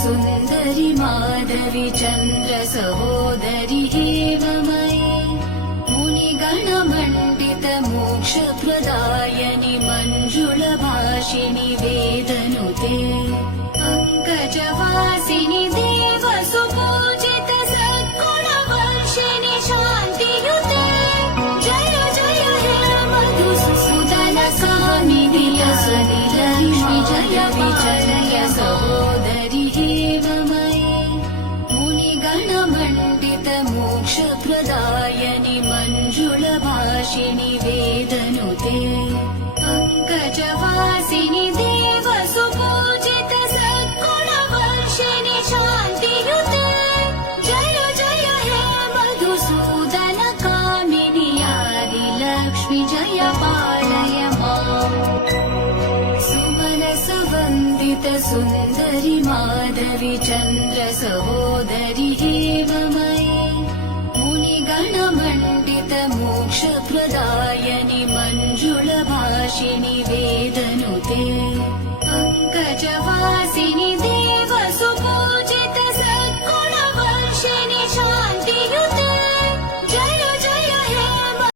सुन्दरि माधवि चन्द्र सहोदरि हेममयि मुनिगणमण्डित मोक्षप्रदायनि मञ्जुलभाषिणि वेदनुते पङ्कजवासिनि देव सुपूजित सद्गुणवर्षिणि शान्तियुते जय जय हे मधुसूदन कामिनि लक्ष्मि जय विजय सहोदरि हेममयि मुनिगणमण्डित मोक्षप्रदायनि मञ्जुलभाषिणि वेदनुते पङ्कजवासिनि देव सुपूजित सद्गुणवर्षिणि शान्तियुते जय जय हे मधुसूदन कामिनि आदिलक्ष्मि जय पालय माम् सुमनसवन्दित सुन्दरि माधवि चन्द्र सहोदरि हेममयि मुनिगणमण्डित मोक्षप्रदायनि मञ्जुलभाषिणि वेदनुते पङ्कजवासिनि